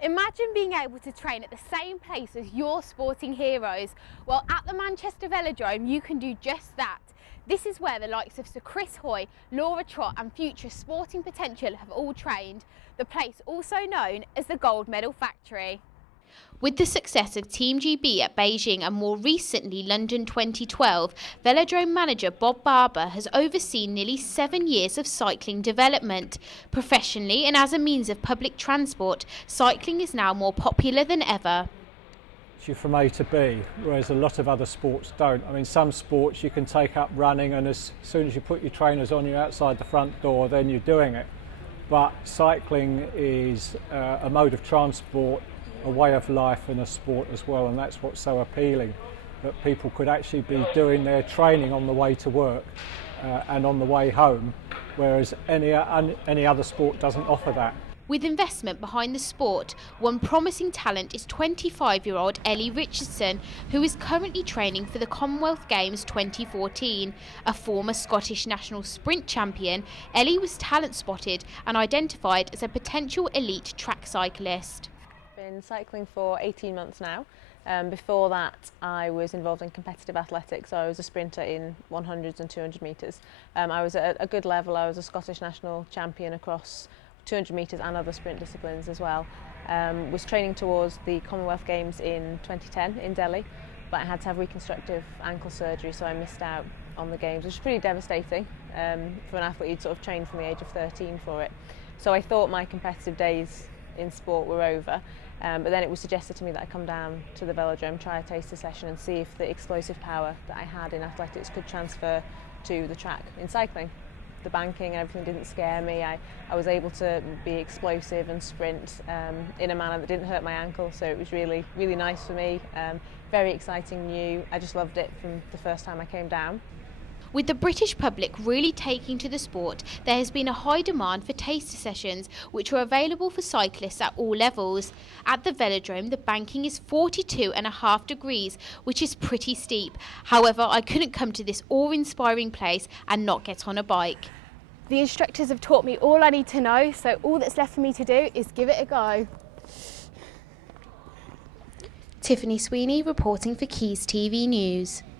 Imagine being able to train at the same place as your sporting heroes. Well, at the Manchester Velodrome, you can do just that. This is where the likes of Sir Chris Hoy, Laura Trott and future sporting potential have all trained. The place also known as the Gold Medal Factory. With the success of Team GB at Beijing and more recently London 2012, Velodrome manager Bob Barber has overseen nearly 7 years of cycling development. Professionally and as a means of public transport, cycling is now more popular than ever. You from A to B, whereas a lot of other sports don't. I mean, some sports you can take up running, and as soon as you put your trainers on, you're outside the front door, then you're doing it. But cycling is a mode of transport, a way of life and a sport as well, and that's what's so appealing, that people could actually be doing their training on the way to work and on the way home, whereas any other sport doesn't offer that. With investment behind the sport, one promising talent is 25-year-old Ellie Richardson, who is currently training for the Commonwealth Games 2014. A former Scottish national sprint champion, Ellie was talent spotted and identified as a potential elite track cyclist. Been cycling for 18 months now. Before that I was involved in competitive athletics, so I was a sprinter in 100s and 200 metres. I was at a good level. I was a Scottish national champion across 200 metres and other sprint disciplines as well. Was training towards the Commonwealth Games in 2010 in Delhi, but I had to have reconstructive ankle surgery, so I missed out on the games, which was pretty devastating for an athlete who'd sort of trained from the age of 13 for it. So I thought my competitive days in sport were over, but then it was suggested to me that I come down to the Velodrome, try a taster session and see if the explosive power that I had in athletics could transfer to the track in cycling. The banking and everything didn't scare me. I was able to be explosive and sprint in a manner that didn't hurt my ankle, so it was really nice for me. Very exciting, new. I just loved it from the first time I came down. With the British public really taking to the sport, there has been a high demand for taster sessions, which are available for cyclists at all levels. At the Velodrome, the banking is 42.5 degrees, which is pretty steep. However, I couldn't come to this awe-inspiring place and not get on a bike. The instructors have taught me all I need to know, so all that's left for me to do is give it a go. Tiffany Sweeney reporting for Keys TV News.